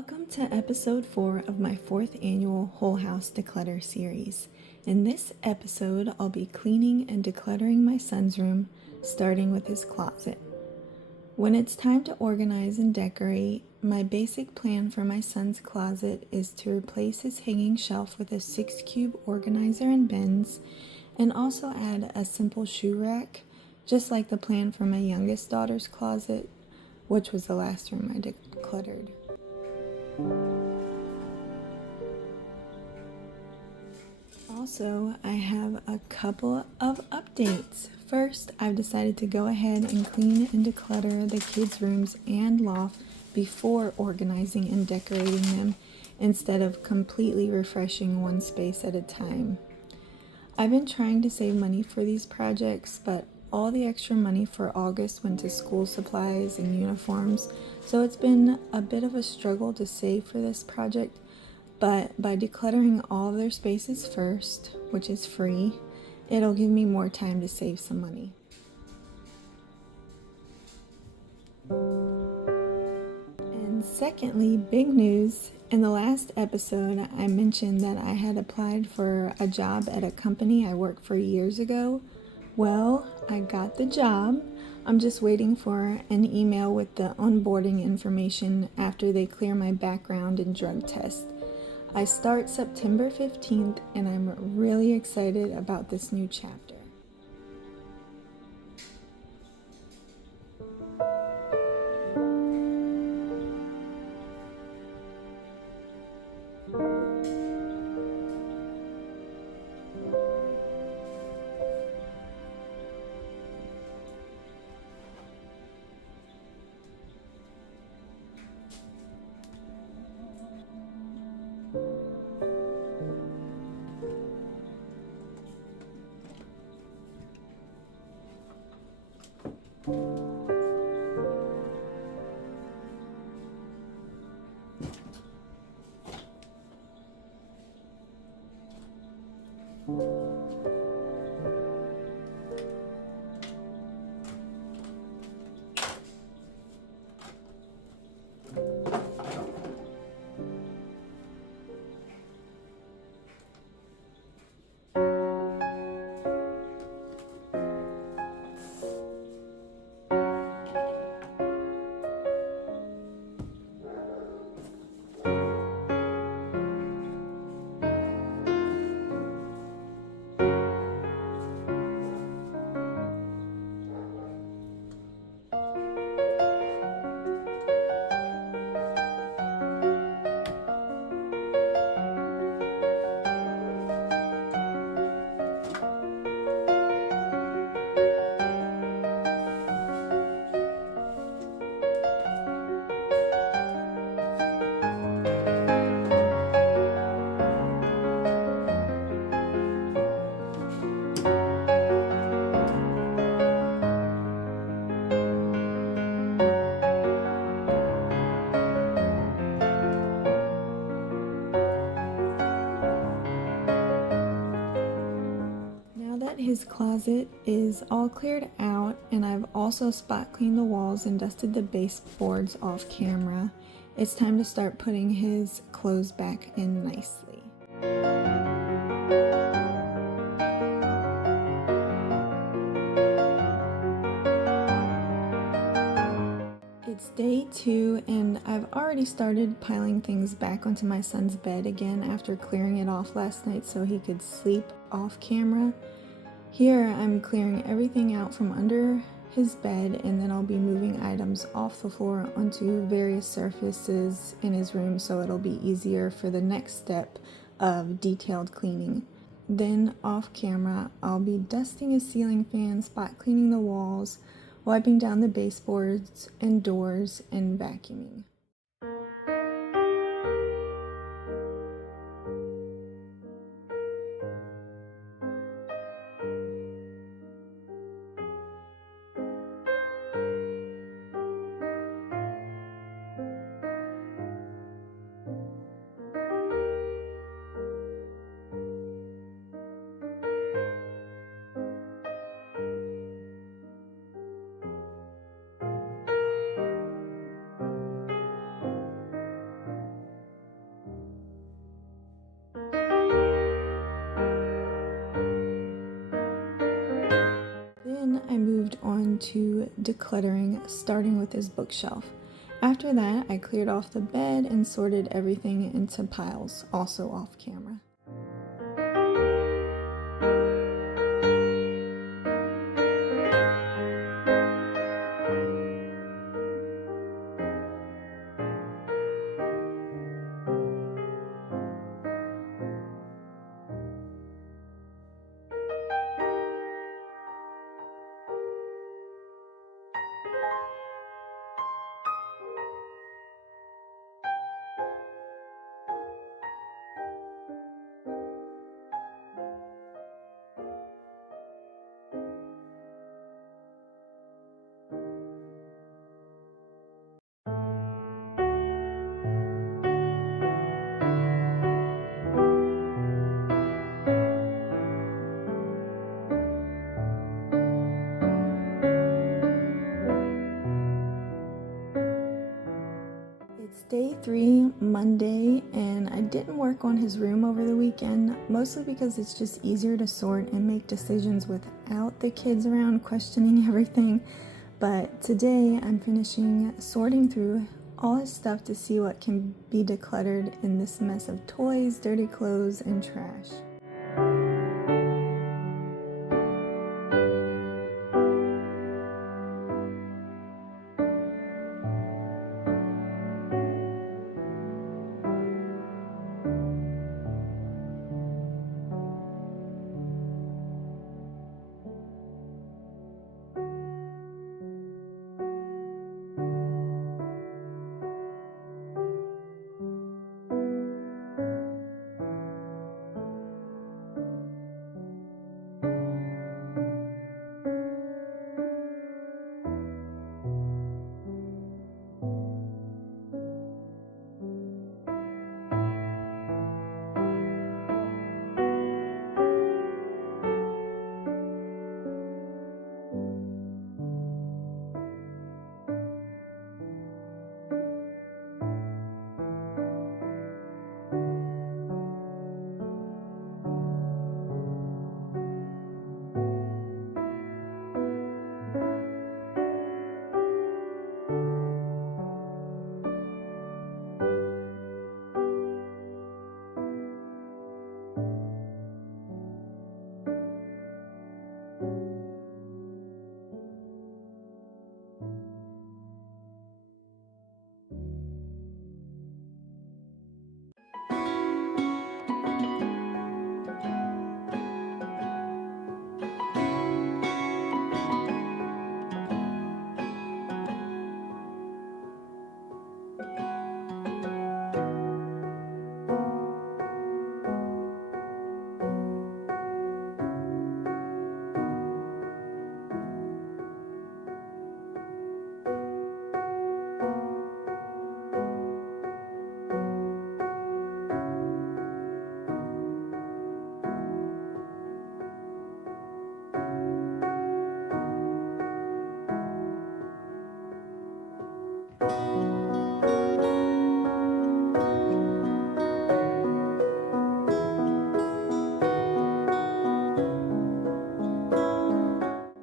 Welcome to episode 4 of my 4th annual Whole House Declutter series. In this episode, I'll be cleaning and decluttering my son's room, starting with his closet. When it's time to organize and decorate, my basic plan for my son's closet is to replace his hanging shelf with a 6-cube organizer and bins, and also add a simple shoe rack, just like the plan for my youngest daughter's closet, which was the last room I decluttered. Also, I have a couple of updates. First, I've decided to go ahead and clean and declutter the kids' rooms and loft before organizing and decorating them, instead of completely refreshing one space at a time. I've been trying to save money for these projects, but all the extra money for August went to school supplies and uniforms, so it's been a bit of a struggle to save for this project. But by decluttering all of their spaces first, which is free, it'll give me more time to save some money. And secondly, big news. In the last episode, I mentioned that I had applied for a job at a company I worked for years ago. Well, I got the job. I'm just waiting for an email with the onboarding information after they clear my background and drug test. I start September 15th, and I'm really excited about this new chapter. His closet is all cleared out, and I've also spot cleaned the walls and dusted the baseboards off camera. It's time to start putting his clothes back in nicely. It's day 2, and I've already started piling things back onto my son's bed again after clearing it off last night so he could sleep off camera. Here, I'm clearing everything out from under his bed, and then I'll be moving items off the floor onto various surfaces in his room so it'll be easier for the next step of detailed cleaning. Then, off camera, I'll be dusting his ceiling fan, spot cleaning the walls, wiping down the baseboards and doors, and vacuuming. to decluttering, starting with his bookshelf. After that, I cleared off the bed and sorted everything into piles, also off camera. It's day 3, Monday, and I didn't work on his room over the weekend, mostly because it's just easier to sort and make decisions without the kids around questioning everything. But today I'm finishing sorting through all his stuff to see what can be decluttered in this mess of toys, dirty clothes, and trash.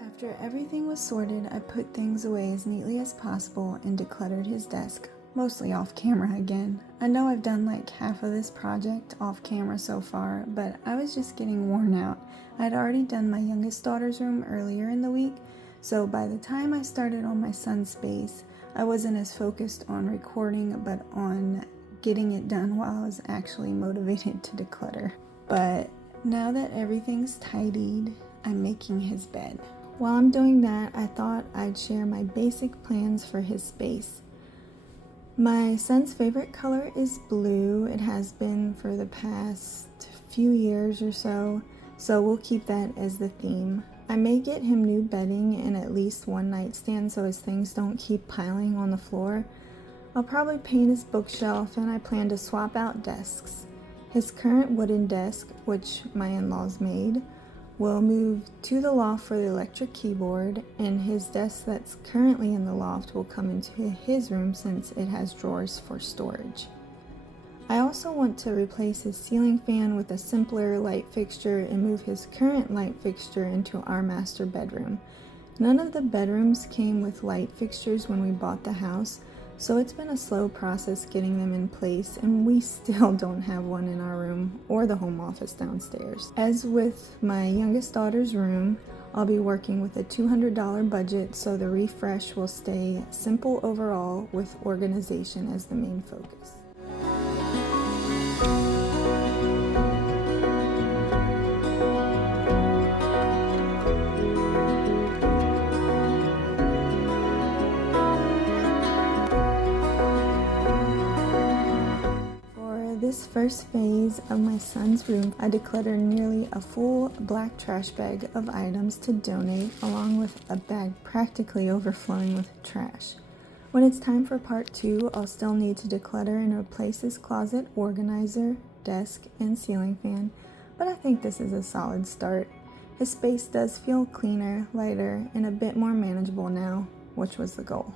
After everything was sorted, I put things away as neatly as possible and decluttered his desk, mostly off camera again. I know I've done like half of this project off camera so far, but I was just getting worn out. I'd already done my youngest daughter's room earlier in the week, so by the time I started on my son's space, I wasn't as focused on recording, but on getting it done while I was actually motivated to declutter. But now that everything's tidied, I'm making his bed. While I'm doing that, I thought I'd share my basic plans for his space. My son's favorite color is blue. It has been for the past few years or so we'll keep that as the theme. I may get him new bedding and at least one nightstand so his things don't keep piling on the floor. I'll probably paint his bookshelf, and I plan to swap out desks. His current wooden desk, which my in-laws made, will move to the loft for the electric keyboard, and his desk that's currently in the loft will come into his room since it has drawers for storage. I also want to replace his ceiling fan with a simpler light fixture and move his current light fixture into our master bedroom. None of the bedrooms came with light fixtures when we bought the house, so it's been a slow process getting them in place, and we still don't have one in our room or the home office downstairs. As with my youngest daughter's room, I'll be working with a $200 budget, so the refresh will stay simple overall with organization as the main focus. This first phase of my son's room, I decluttered nearly a full black trash bag of items to donate, along with a bag practically overflowing with trash. When it's time for part 2, I'll still need to declutter and replace his closet organizer, desk, and ceiling fan, but I think this is a solid start. His space does feel cleaner, lighter, and a bit more manageable now, which was the goal.